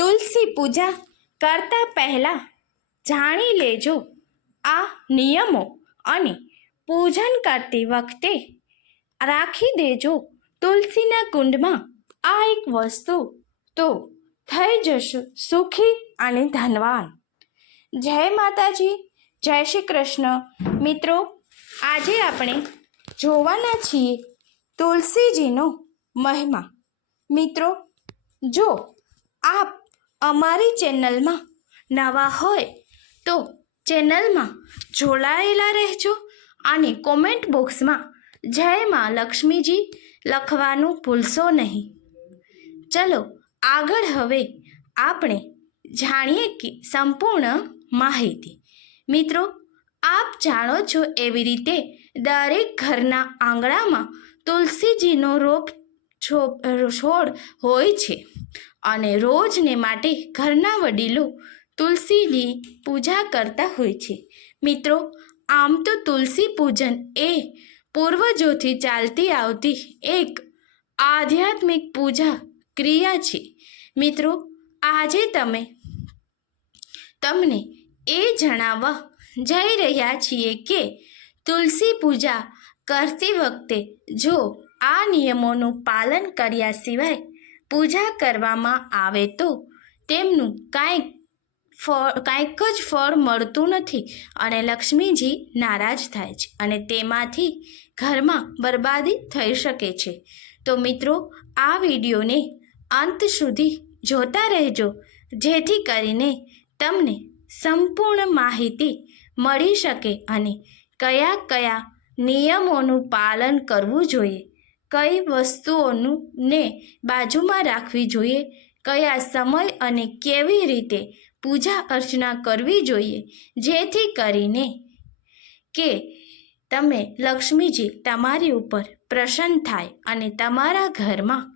તુલસી પૂજા કરતા પહેલાં જાણી લેજો આ નિયમો અને પૂજન કરતી વખતે રાખી દેજો તુલસીના કુંડમાં આ એક વસ્તુ, તો થઈ જશો સુખી અને ધનવાન। જય માતાજી, જય શ્રી કૃષ્ણ। મિત્રો, આજે આપણે જોવાના છીએ તુલસીજીનો મહિમા। મિત્રો, જો આપ અમારી ચેનલમાં નવા હોય તો ચેનલમાં જોડાયેલા રહેજો અને કોમેન્ટ બોક્સમાં જય માં લક્ષ્મીજી લખવાનું ભૂલશો નહીં। ચલો આગળ હવે આપણે જાણીએ કે સંપૂર્ણ માહિતી। મિત્રો, આપ જાણો છો એવી રીતે દરેક ઘરના આંગણામાં તુલસીજીનો છોડ હોય છે અને રોજને માટે ઘરના વડીલો તુલસીની પૂજા કરતા હોય છે। મિત્રો, આમ તો તુલસી પૂજન એ પૂર્વજોથી ચાલતી આવતી એક આધ્યાત્મિક પૂજા ક્રિયા છે। મિત્રો, આજે તમને એ જણાવવા જઈ રહ્યા છીએ કે તુલસી પૂજા કરતી વખતે જો આ નિયમોનું પાલન કર્યા સિવાય પૂજા કરવામાં આવે તો તેમનું કાંઈક જ ફળ મળતું નથી અને લક્ષ્મીજી નારાજ થાય છે અને તેમાંથી ઘરમાં બરબાદી થઈ શકે છે। તો મિત્રો, આ વિડીયોને અંત સુધી જોતા રહેજો જેથી કરીને તમને સંપૂર્ણ માહિતી મળી શકે અને કયા કયા નિયમોનું પાલન કરવું જોઈએ, કઈ વસ્તુઓનું ને બાજુમાં રાખવી જોઈએ, કયા સમય અને કેવી રીતે પૂજા અર્ચના કરવી જોઈએ, જેથી કરીને કે તમે લક્ષ્મીજી તમારી ઉપર પ્રસન્ન થાય અને તમારા ઘરમાં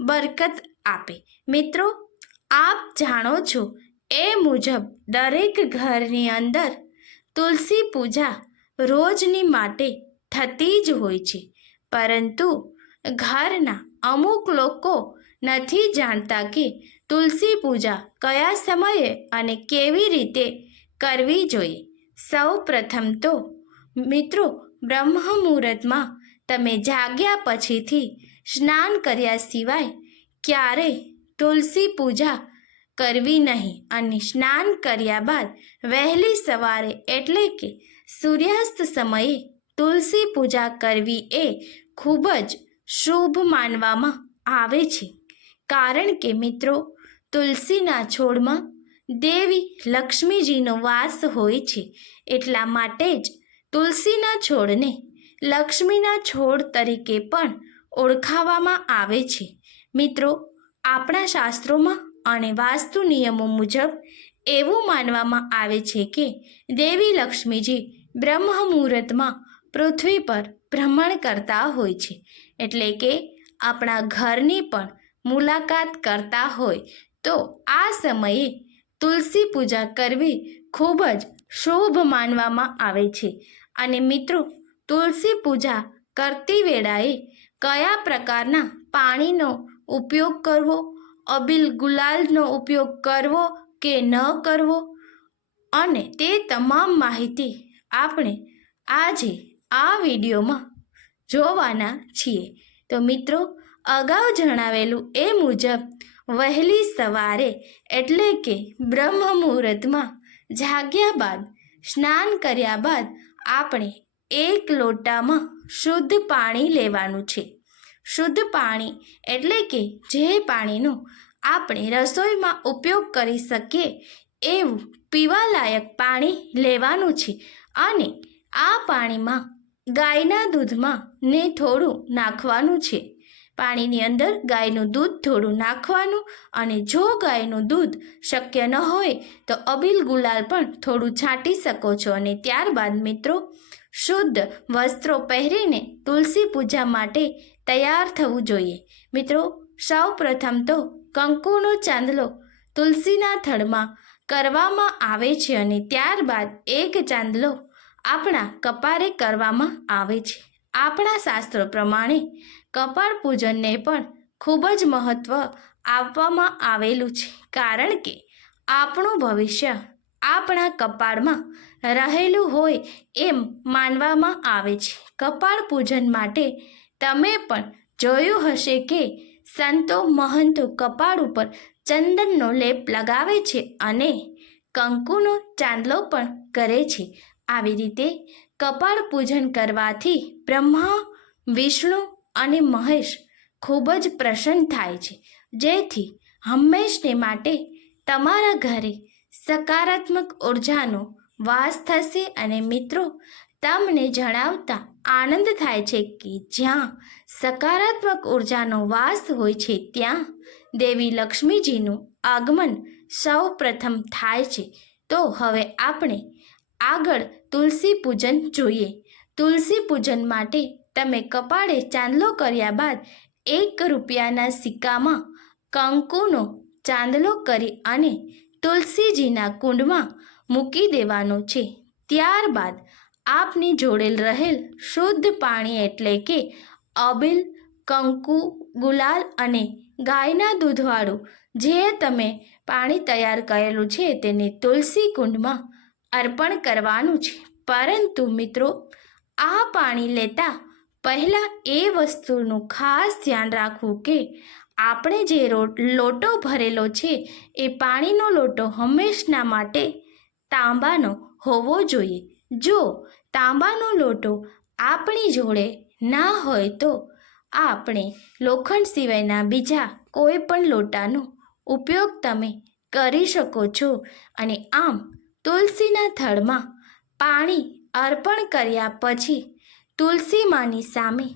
બરકત આપે। મિત્રો, આપ જાણો છો એ મુજબ દરેક ઘરની અંદર તુલસી પૂજા રોજની માટે થતી જ હોય છે, પરંતુ ઘરના અમુક લોકો નથી જાણતા કે તુલસી પૂજા કયા સમયે અને કેવી રીતે કરવી જોઈએ। સૌ પ્રથમ તો મિત્રો, બ્રહ્મ મુહૂર્તમાં તમે જાગ્યા પછીથી સ્નાન કર્યા સિવાય ક્યારેય તુલસી પૂજા કરવી નહીં અને સ્નાન કર્યા બાદ વહેલી સવારે એટલે કે સૂર્યાસ્ત સમયે તુલસી પૂજા કરવી એ ખૂબ જ શુભ માનવામાં આવે છે, કારણ કે મિત્રો, તુલસીના છોડમાં દેવી લક્ષ્મીજીનો વાસ હોય છે। એટલા માટે જ તુલસીના છોડને લક્ષ્મીના છોડ તરીકે પણ ઓળખાવવામાં આવે છે। મિત્રો, આપણા શાસ્ત્રોમાં અને વાસ્તુ નિયમો મુજબ એવું માનવામાં આવે છે કે દેવી લક્ષ્મીજી બ્રહ્મ મુહૂર્તમાં પૃથ્વી પર ભ્રમણ કરતા હોય છે, એટલે કે આપણા ઘરની પણ મુલાકાત કરતા હોય તો આ સમયે તુલસી પૂજા કરવી ખૂબ જ શુભ માનવામાં આવે છે। અને મિત્રો, તુલસી પૂજા કરતી વેળાએ કયા પ્રકારના પાણીનો ઉપયોગ કરવો, અબીલ ગુલાલનો ઉપયોગ કરવો કે ન કરવો, અને તે તમામ માહિતી આપણે આજે આ વિડીયોમાં જોવાના છીએ। તો મિત્રો, અગાઉ જણાવેલું એ મુજબ વહેલી સવારે એટલે કે બ્રહ્મ મુહૂર્તમાં જાગ્યા બાદ સ્નાન કર્યા બાદ આપણે એક લોટામાં શુદ્ધ પાણી લેવાનું છે। શુદ્ધ પાણી એટલે કે જે પાણીનો આપણે રસોઈમાં ઉપયોગ કરી શકીએ એવું પીવાલાયક પાણી લેવાનું છે અને આ પાણીમાં ગાયના દૂધમાં ને થોડું નાખવાનું છે। પાણીની અંદર ગાયનું દૂધ થોડું નાખવાનું અને જો ગાયનું દૂધ શક્ય ન હોય તો અબીલ ગુલાલ પણ થોડું છાંટી શકો છો અને ત્યારબાદ મિત્રો, શુદ્ધ વસ્ત્રો પહેરીને તુલસી પૂજા માટે તૈયાર થવું જોઈએ। મિત્રો, સૌ પ્રથમ તો કંકુનો ચાંદલો તુલસીના થડમાં કરવામાં આવે છે અને ત્યારબાદ એક ચાંદલો આપણા કપારે કરવામાં આવે છે। આપણા શાસ્ત્રો પ્રમાણે કપાળ પૂજનને પણ ખૂબ જ મહત્ત્વ આપવામાં આવેલું છે, કારણ કે આપણું ભવિષ્ય આપણા કપાળમાં રહેલું હોય એમ માનવામાં આવે છે. કપાળ પૂજન માટે તમે પણ જોયું હશે કે સંતો મહંતો કપાળ ઉપર ચંદનનો લેપ લગાવે છે અને કંકુનો ચાંદલો પણ કરે છે. આવી રીતે કપાળ પૂજન કરવાથી બ્રહ્મા, વિષ્ણુ અને મહેશ ખૂબ જ પ્રસન્ન થાય છે, જેથી હંમેશને માટે તમારા ઘરે સકારાત્મક ઉર્જાનો વાસ થશે. અને મિત્રો, તમને જણાવતા આનંદ થાય છે કે જ્યાં સકારાત્મક ઉર્જાનો વાસ હોય છે ત્યાં દેવી લક્ષ્મીજીનું આગમન સૌ પ્રથમ થાય છે. તો હવે આપણે આગળ તુલસી પૂજન જોઈએ. તુલસી પૂજન માટે તમે કપાળે ચાંદલો કર્યા બાદ 1 રૂપિયાના સિક્કામાં કંકુનો ચાંદલો કરી અને તુલસીજીના કુંડમાં મૂકી દેવાનો છે. ત્યારબાદ આપની જોડે રહેલ શુદ્ધ પાણી એટલે કે અબીલ, કંકુ, ગુલાલ અને ગાયના દૂધવાળું જે તમે પાણી તૈયાર કરેલું છે તેને તુલસી કુંડમાં અર્પણ કરવાનું છે. પરંતુ મિત્રો, આ પાણી લેતા પહેલાં એ વસ્તુનું ખાસ ધ્યાન રાખવું કે આપણે જે લોટો ભરેલો છે એ પાણીનો લોટો હંમેશના માટે તાંબાનો હોવો જોઈએ. જો તાંબાનો લોટો આપણી જોડે ના હોય તો આપણે લોખંડ સિવાયના બીજા કોઈ પણ લોટાનો ઉપયોગ તમે કરી શકો છો. અને આમ તુલસીના થડમાં પાણી અર્પણ કર્યા પછી તુલસી માની સામે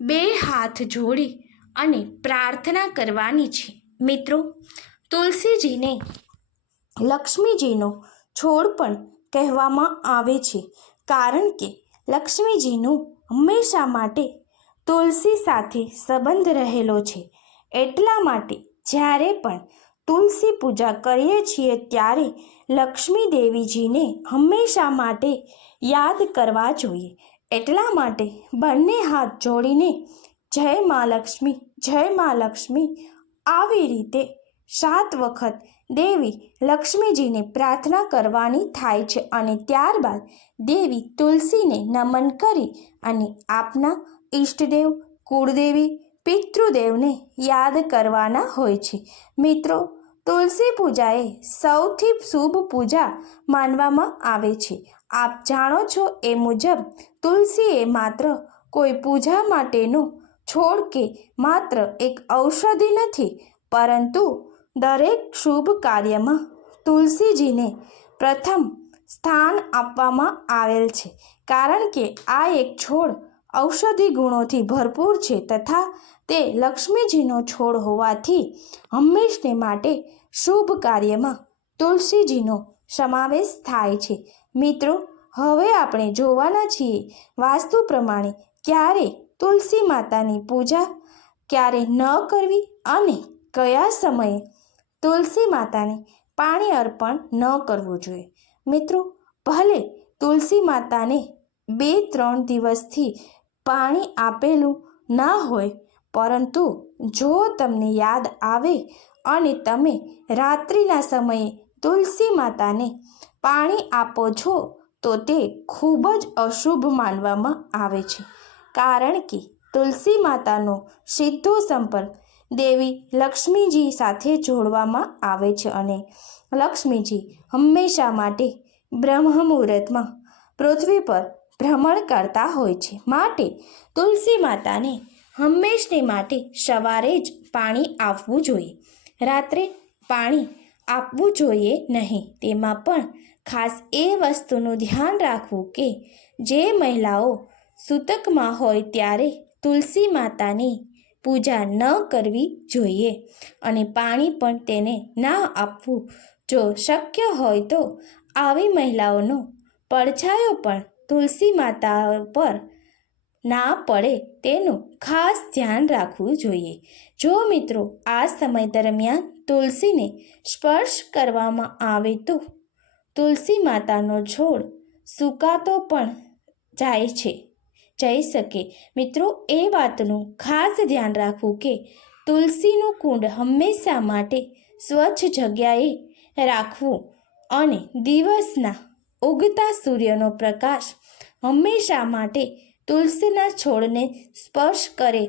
2 હાથ જોડી અને પ્રાર્થના કરવાની છે. મિત્રો, તુલસીજીને લક્ષ્મીજીનો છોડ પણ કહેવામાં આવે છે, કારણ કે લક્ષ્મીજીનું હંમેશા માટે તુલસી સાથે સંબંધ રહેલો છે. એટલા માટે જ્યારે પણ તુલસી પૂજા કરીએ છીએ ત્યારે લક્ષ્મી દેવીજીને હંમેશા માટે યાદ કરવા જોઈએ. એટલા માટે બંને હાથ જોડીને જય મા લક્ષ્મી, જય મા લક્ષ્મી આવી રીતે 7 વખત દેવી લક્ષ્મીજીને પ્રાર્થના કરવાની થાય છે. અને ત્યારબાદ દેવી તુલસીને નમન કરી અને આપના ઈષ્ટદેવ, કુળદેવી, પિતૃદેવને યાદ કરવાના હોય છે. મિત્રો, તુલસી પૂજા એ સૌથી શુભ પૂજા માનવામાં આવે છે. આપ જાણો છો એ મુજબ તુલસી એ માત્ર કોઈ પૂજા માટેનો છોડ કે માત્ર એક ઔષધિ નથી, પરંતુ દરેક શુભ કાર્યમાં તુલસીજીને પ્રથમ સ્થાન આપવામાં આવેલ છે. કારણ કે આ એક છોડ ઔષધિ ગુણોથી ભરપૂર છે તથા તે લક્ષ્મીજીનો છોડ હોવાથી હંમેશને માટે શુભ કાર્યમાં તુલસીજીનો સમાવેશ થાય છે. મિત્રો, હવે આપણે જોવાના છીએ વાસ્તુ પ્રમાણે ક્યારે તુલસી માતાની પૂજા ક્યારે ન કરવી અને કયા સમયે તુલસી માતાને પાણી અર્પણ ન કરવું જોઈએ. મિત્રો, ભલે તુલસી માતાને 2-3 દિવસથી પાણી આપેલું ના હોય, પરંતુ જો તમને યાદ આવે અને તમે રાત્રિના સમયે તુલસી માતાને પાણી આપો છો તો તે ખૂબ જ અશુભ માનવામાં આવે છે. કારણ કે તુલસી માતાનો સીધો સંપર્ક દેવી લક્ષ્મીજી સાથે જોડવામાં આવે છે અને લક્ષ્મીજી હંમેશા માટે બ્રહ્મ મુહૂર્તમાં પૃથ્વી પર ભ્રમણ કરતા હોય છે. માટે તુલસી માતાને હંમેશને માટે સવારે જ પાણી આપવું જોઈએ. રાત્રે પાણી આપવું જોઈએ નહીં. તેમાં પણ ખાસ એ વસ્તુનું ધ્યાન રાખવું કે જે મહિલાઓ સૂતકમાં હોય ત્યારે તુલસી માતાની પૂજા ન કરવી જોઈએ અને પાણી પણ તેને ના આપવું. જો શક્ય હોય તો આવી મહિલાઓનો પડછાયો પણ તુલસી માતા પર ના પડે તેનું ખાસ ધ્યાન રાખવું જોઈએ. જો મિત્રો આ સમય દરમિયાન તુલસીને સ્પર્શ કરવામાં આવે તો તુલસી માતાનો છોડ સુકાતો પણ જઈ શકે. મિત્રો, એ વાતનું ખાસ ધ્યાન રાખવું કે તુલસીનું કુંડ હંમેશા માટે સ્વચ્છ જગ્યાએ રાખવું અને દિવસના ઉગતા સૂર્યનો પ્રકાશ હંમેશા માટે તુલસીના છોડને સ્પર્શ કરે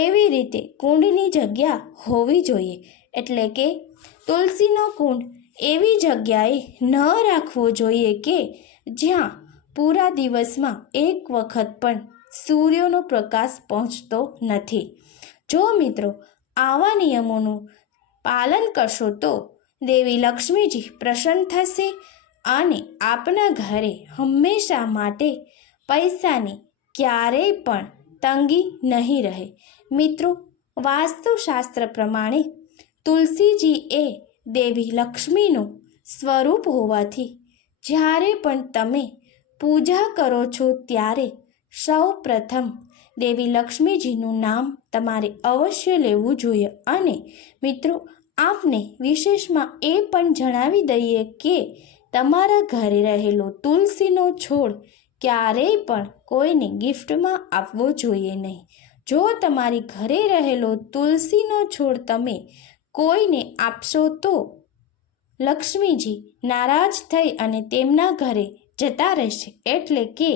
એવી રીતે કુંડની જગ્યા હોવી જોઈએ. એટલે કે તુલસીનો કુંડ એવી જગ્યાએ ન રાખવો જોઈએ કે જ્યાં પૂરા દિવસમાં એક વખત પણ સૂર્યનો પ્રકાશ પહોંચતો નથી. જો મિત્રો આવા નિયમોનું પાલન કરશો તો દેવી લક્ષ્મીજી પ્રસન્ન થશે અને આપના ઘરે હંમેશા માટે પૈસાની ક્યારેય પણ તંગી નહીં રહે. મિત્રો, વાસ્તુશાસ્ત્ર પ્રમાણે તુલસીજી એ દેવી લક્ષ્મીનું સ્વરૂપ હોવાથી જ્યારે પણ તમે પૂજા કરો છો ત્યારે સૌ પ્રથમ દેવી લક્ષ્મીજીનું નામ તમારે અવશ્ય લેવું જોઈએ. અને મિત્રો, આપને વિશેષમાં એ પણ જણાવી દઈએ કે તમારા ઘરે રહેલો તુલસીનો છોડ ક્યારેય પણ કોઈને ગિફ્ટમાં આપવો જોઈએ નહીં. જો તમારી ઘરે રહેલો તુલસીનો છોડ તમે કોઈને આપશો તો લક્ષ્મીજી નારાજ થઈ અને તેમના ઘરે જતા રહેશે. એટલે કે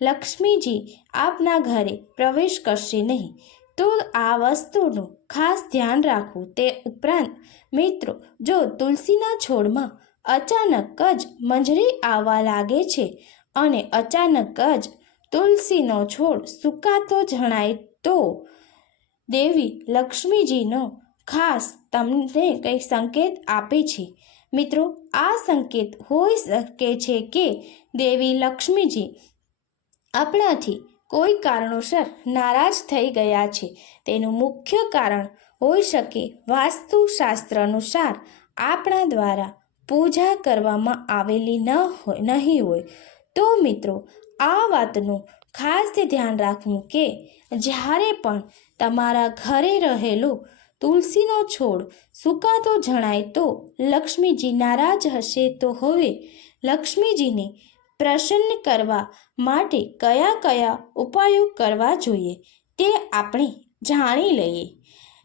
લક્ષ્મીજી આપના ઘરે પ્રવેશ કરશે નહીં. તો આ વસ્તુનું ખાસ ધ્યાન રાખવું. તે ઉપરાંત મિત્રો, જો તુલસીના છોડમાં અચાનક જ મંજરી આવવા લાગે છે અને અચાનક જ તુલસીનો છોડ સુકાતો જણાય તો દેવી લક્ષ્મીજીનો ખાસ તમને કંઈ સંકેત આપે છે. મિત્રો, આ સંકેત હોઈ શકે છે કે દેવી લક્ષ્મીજી આપણાથી કોઈ કારણોસર નારાજ થઈ ગયા છે. તેનું મુખ્ય કારણ હોઈ શકે વાસ્તુશાસ્ત્ર અનુસાર આપણા દ્વારા પૂજા કરવામાં આવેલી નહીં હોય. તો મિત્રો, આ વાતનું ખાસ ધ્યાન રાખવું કે જ્યારે પણ તમારા ઘરે રહેલો તુલસીનો છોડ સુકાતો જણાય તો લક્ષ્મીજી નારાજ હશે. તો હવે લક્ષ્મીજીને પ્રસન્ન કરવા માટે કયા કયા ઉપાયો કરવા જોઈએ તે આપણે જાણી લઈએ.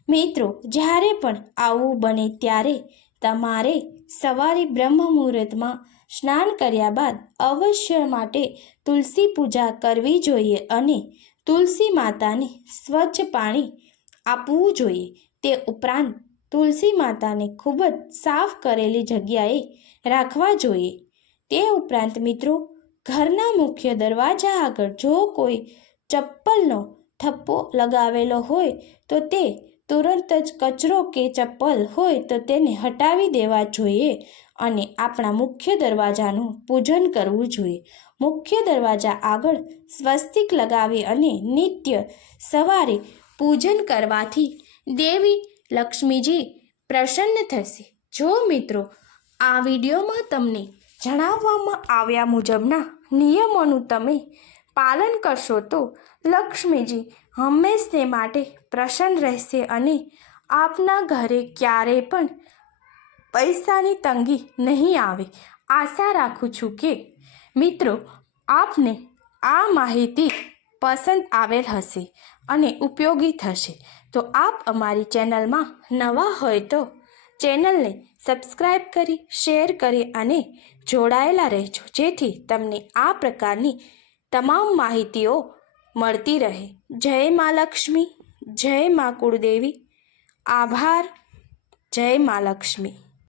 મિત્રો, જ્યારે પણ આવું બને ત્યારે તમારે સવારે બ્રહ્મ મુહૂર્તમાં સ્નાન કર્યા બાદ અવશ્ય માટે તુલસી પૂજા કરવી જોઈએ અને તુલસી માતાને સ્વચ્છ પાણી આપવું જોઈએ. તે ઉપરાંત તુલસી માતાને ખૂબ જ સાફ કરેલી જગ્યાએ રાખવા જોઈએ. તે ઉપરાંત મિત્રો, ઘરના મુખ્ય દરવાજા આગળ જો કોઈ ચપ્પલનો થપ્પો લગાવેલો હોય તો તે તુરંત જ કચરો કે ચપ્પલ હોય તો તેને હટાવી દેવા જોઈએ અને આપણા મુખ્ય દરવાજાનું પૂજન કરવું જોઈએ. મુખ્ય દરવાજા આગળ સ્વસ્તિક લગાવી અને નિત્ય સવારે પૂજન કરવાથી દેવી લક્ષ્મીજી પ્રસન્ન થશે. જો મિત્રો આ વિડીયોમાં તમને જણાવવામાં આવ્યા મુજબના નિયમોનું તમે પાલન કરશો તો લક્ષ્મીજી હંમેશને માટે પ્રસન્ન રહેશે અને આપના ઘરે ક્યારેય પણ પૈસાની તંગી નહીં આવે. આશા રાખું છું કે મિત્રો આપને આ માહિતી પસંદ આવેલ હશે અને ઉપયોગી થશે. તો આપ અમારી ચેનલમાં નવા હોય તો ચેનલને સબસ્ક્રાઈબ કરી, શેર કરી અને જોડાયેલા રહેજો, જેથી તમને આ પ્રકારની તમામ માહિતીઓ મળતી રહે. જય મા લક્ષ્મી, જય મા કુળદેવી. આભાર. જય મા લક્ષ્મી.